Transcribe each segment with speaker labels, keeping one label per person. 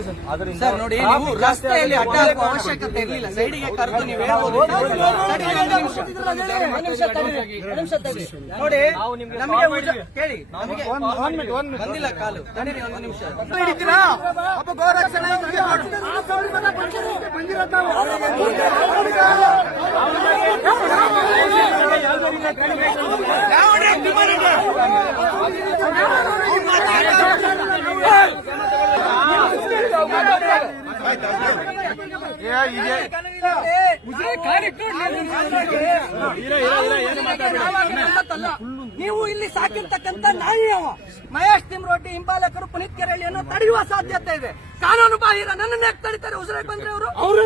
Speaker 1: Sir ನೋಡಿ ನೀವು ರಸ್ತೆಯಲ್ಲಿ ಅಡ್ಡ ಹಾಕುವ ಅವಶ್ಯಕತೆ ಇರಲಿಲ್ಲ ಸೈಡಿಗೆ ಕರೆದು ನೀವು ಹೇಳ್ಬೋದು. ನೋಡಿ ನಮಗೆ ಕೇಳಿ ನಮಗೆ ಬಂದಿಲ್ಲ ಕಾಲು ತಡೀರಿ ಒಂದು ನಿಮಿಷ
Speaker 2: ಒಬ್ಬ ಗೋರಕ್ಷಣೆ
Speaker 1: ನೀವು ಇಲ್ಲಿ ಸಾಕಿರ್ತಕ್ಕಂತ ನಾಯಿ ಅವ ಮಹೇಶ್ ತಿಮ್ರೋಟಿ ಹಿಂಬಾಲಕರು ಪುನೀತ್ ಕೆರಳಿಯನ್ನು ತಡೆಯುವ ಸಾಧ್ಯತೆ ಇದೆ. ಕಾನೂನು ಬಾಹಿರ ನನ್ನನ್ನು ಯಾಕೆ ತಡಿತಾರೆ? ಉಸಿರೇ ಬಂದ್ರೆ ಅವರು? ಅವರು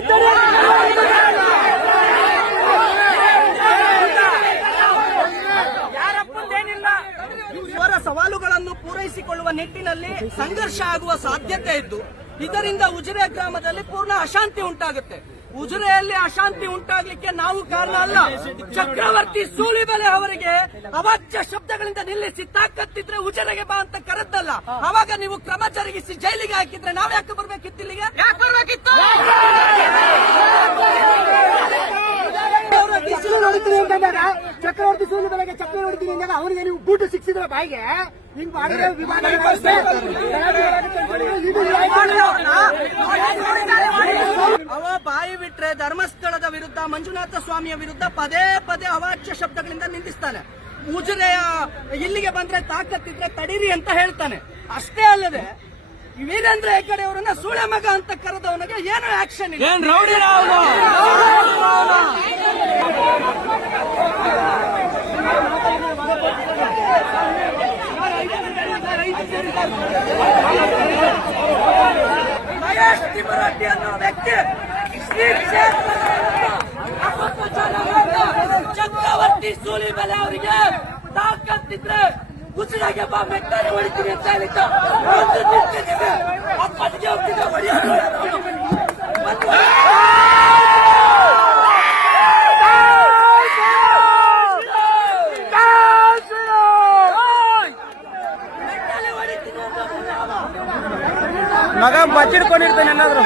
Speaker 1: ಯಾರಪ್ಪಂದೇನಿಲ್ಲ. ಇವರ ಸವಾಲುಗಳನ್ನು ಪೂರೈಸಿಕೊಳ್ಳುವ ನಿಟ್ಟಿನಲ್ಲಿ ಸಂಘರ್ಷ ಆಗುವ ಸಾಧ್ಯತೆ ಇದ್ದು ಇದರಿಂದ ಉಜಿರೆ ಗ್ರಾಮದಲ್ಲಿ ಪೂರ್ಣ ಅಶಾಂತಿ ಉಂಟಾಗುತ್ತೆ. ಉಜಿರೆಯಲ್ಲಿ ಅಶಾಂತಿ ಉಂಟಾಗ್ಲಿಕ್ಕೆ ನಾವು ಕಾರಣ ಅಲ್ಲ. ಚಕ್ರವರ್ತಿ ಸೂಳಿಬೆಲೆ ಅವರಿಗೆ ಅವಾಚ್ಯ ಶಬ್ದಗಳಿಂದ ನಿಲ್ಲಿಸಿ ತಾಕತ್ತಿದ್ರೆ ಉಜಿರೆಗೆ ಬಾ ಅಂತ ಕರೆದ್ದಲ್ಲ. ಅವಾಗ ನೀವು ಕ್ರಮ ಜರುಗಿಸಿ ಜೈಲಿಗೆ ಹಾಕಿದ್ರೆ ನಾವು ಯಾಕೆ ಬರ್ಬೇಕಿತ್ತು ಇಲ್ಲಿಗೆ? ಯಾಕೆ ಬರ್ಬೇಕಿತ್ತು?
Speaker 3: ಚಕ್ರವರ್ತಿ ಸೂರ್ಯ ಬೆಳಗ್ಗೆ ಚಕ್ರ ನೋಡ್ತೀನಿ ಅಂದಾಗ ಅವನಿಗೆ ನೀವು ಬೂಟು ಸಿಕ್ಸಿದ್ರ ಬಾಯಿಗೆ? ಹಿಂಗ್ ಮಾಡಿದ್ರೆ ವಿಮಾನ
Speaker 1: ಅವ ಬಾಯಿ ಬಿಟ್ರೆ ಧರ್ಮಸ್ಥಳದ ವಿರುದ್ಧ ಮಂಜುನಾಥ ಸ್ವಾಮಿಯ ವಿರುದ್ಧ ಪದೇ ಪದೇ ಅವಾಚ್ಯ ಶಬ್ದಗಳಿಂದ ನಿಂದಿಸ್ತಾನೆ. ಉಜಿರೆಯ ಇಲ್ಲಿಗೆ ಬಂದ್ರೆ ತಾಕತ್ತಿದ್ರೆ ತಡೀರಿ ಅಂತ ಹೇಳ್ತಾನೆ. ಅಷ್ಟೇ ಅಲ್ಲದೆ ವೀರೇಂದ್ರ ಹೆಗ್ಗಡೆ ಅವರನ್ನ ಸೂಳೆ ಮಗ ಅಂತ ಕರೆದವನಿಗೆ ಏನು ಆಕ್ಷನ್ ಇಲ್ಲ. ಮಹೇಶ್ ತಿಮ್ಮರಡ್ಡಿ ಅನ್ನೋ ವ್ಯಕ್ತಿ ಶ್ರೀ ಕ್ಷೇತ್ರದ ಅಪಪ್ರಚಾರವನ್ನ ಚಕ್ರವರ್ತಿ ಸೂಲಿಬೆಲೆ ಅವರಿಗೆ ತಾಕತ್ತಿದ್ರೆ ಉಸಿರಾಗೆ ಬಾ ಮೆಟ್ಟಾರೆ ಹೊಡಿತೀನಿ ಅಂತ ಹೇಳಿದ್ದ ಮಗ ಬಚ್ಚಿಡ್ಕೊಂಡಿರ್ತಾನೆ ಎಲ್ಲಾದ್ರೂ